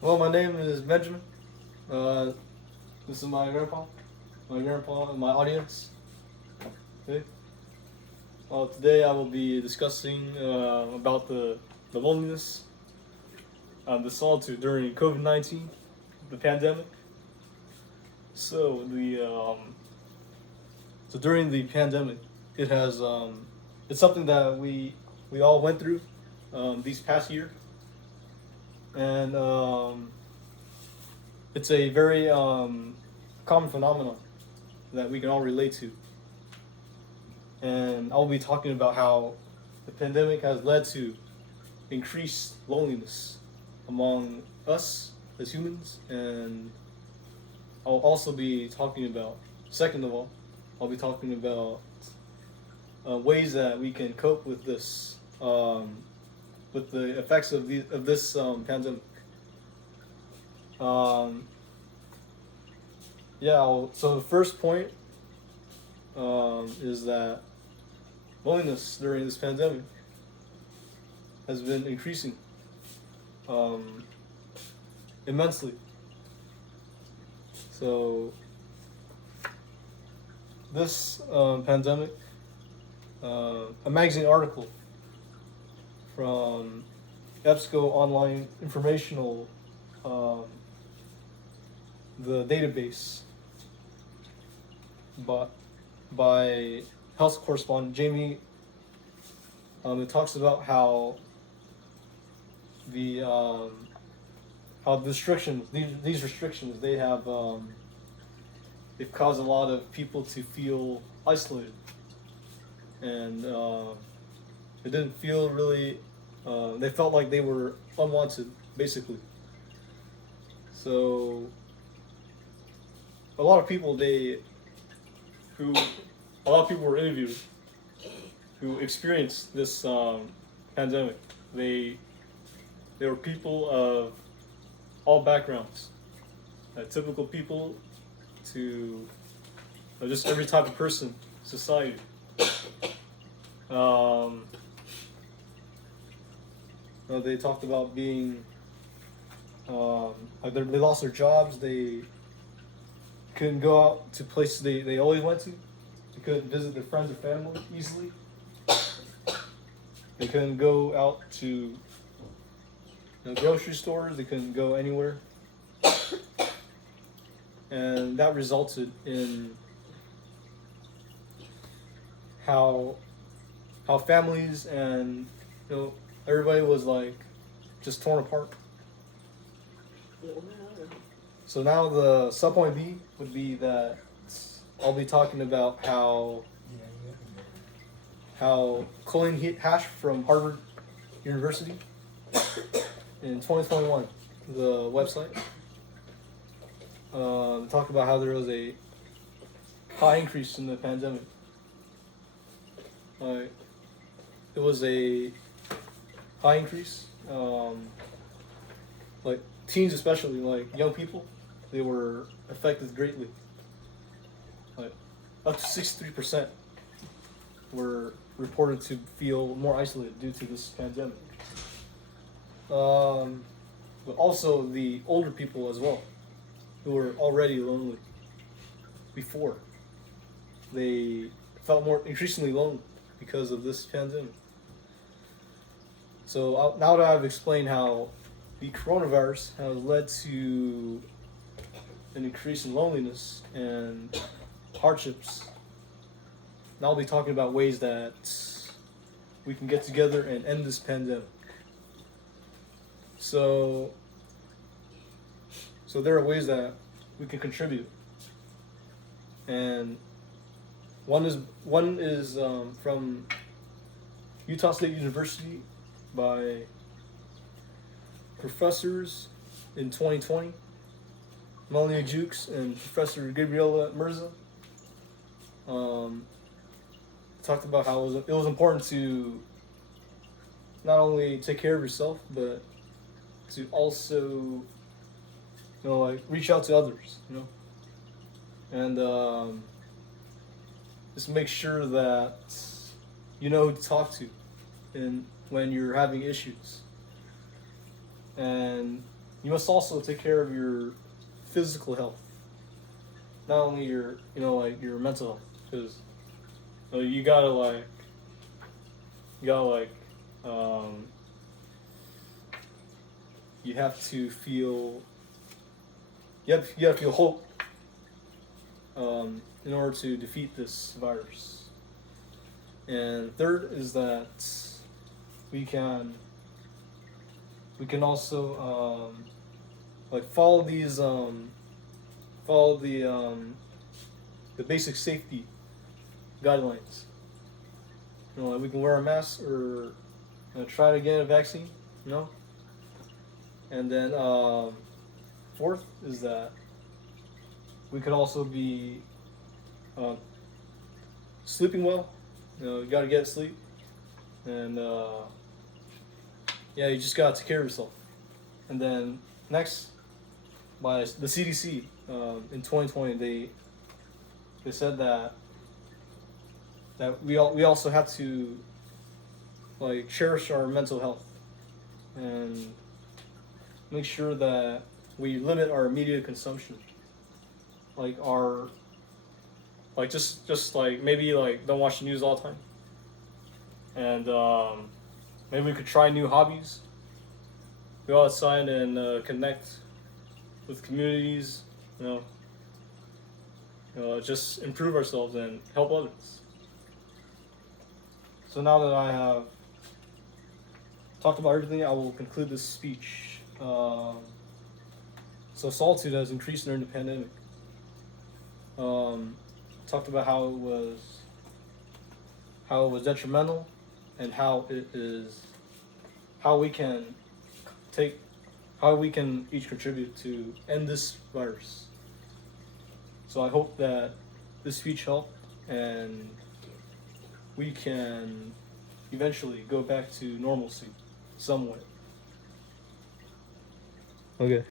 Well, my name is Benjamin. Uh, this is my grandpa, and my audience. Okay. Today I will be discussing about the loneliness, the solitude during COVID-19, the pandemic. So the so during the pandemic, it has it's something that we all went through these past year, and it's a very common phenomenon that we can all relate to. And I'll be talking about how the pandemic has led to increased loneliness among us as humans, and I'll also be talking about, second of all, I'll be talking about ways that we can cope with the effects of this pandemic. Um, so the first point is that loneliness during this pandemic has been increasing um, immensely. So this pandemic, a magazine article from EBSCO Online Informational, um, the database, but by health correspondent Jamie, it talks about the how the restrictions these restrictions they've caused a lot of people to feel isolated, and it didn't feel really they felt like they were unwanted, basically. So a lot of people who a lot of people were interviewed who experienced this pandemic. They were people of all backgrounds, typical people to just every type of person, society. Um, they talked about being like they lost their jobs. They couldn't go out to places they always went to. They couldn't visit their friends or family easily. They couldn't go out to grocery stores. They couldn't go anywhere, and that resulted in how families and everybody was like just torn apart. So now the subpoint B would be that I'll be talking about how Colleen Hash from Harvard University in 2021, the website, talked about how there was a high increase in the pandemic. It was a high increase. Like teens, especially like young people, they were affected greatly. Like up to 63% were reported to feel more isolated due to this pandemic. But also the older people as well, who were already lonely before. They felt more increasingly lonely because of this pandemic. So now that I've explained how the coronavirus has led to an increase in loneliness and hardships, now I'll be talking about ways that we can get together and end this pandemic. So there are ways that we can contribute, and one is from Utah State University by professors in 2020, Melanie Jukes and Professor Gabriela Mirza. Talked about how it was important to not only take care of yourself, but to also like reach out to others, and just make sure that you know who to talk to, and when you're having issues. And you must also take care of your physical health, not only your like your mental health, because you gotta like um, you have to feel you have to feel hope in order to defeat this virus. And third is that we can also like follow the basic safety guidelines. Like we can wear a mask or try to get a vaccine. You know, and then fourth is that we could also be um, sleeping well. You got to get sleep, and yeah, you just got to take care of yourself. And then next, by the CDC in 2020, they said that we also have to like cherish our mental health and make sure that we limit our media consumption, like our like just like maybe like don't watch the news all the time, and maybe we could try new hobbies, go outside and connect with communities, you know, just improve ourselves and help others. So now that I have talked about everything, I will conclude this speech. So solitude has increased during the pandemic. Talked about how it was detrimental, and how it is how we can each contribute to end this virus. So I hope that this speech helped, and we can eventually go back to normalcy somewhat. Okay.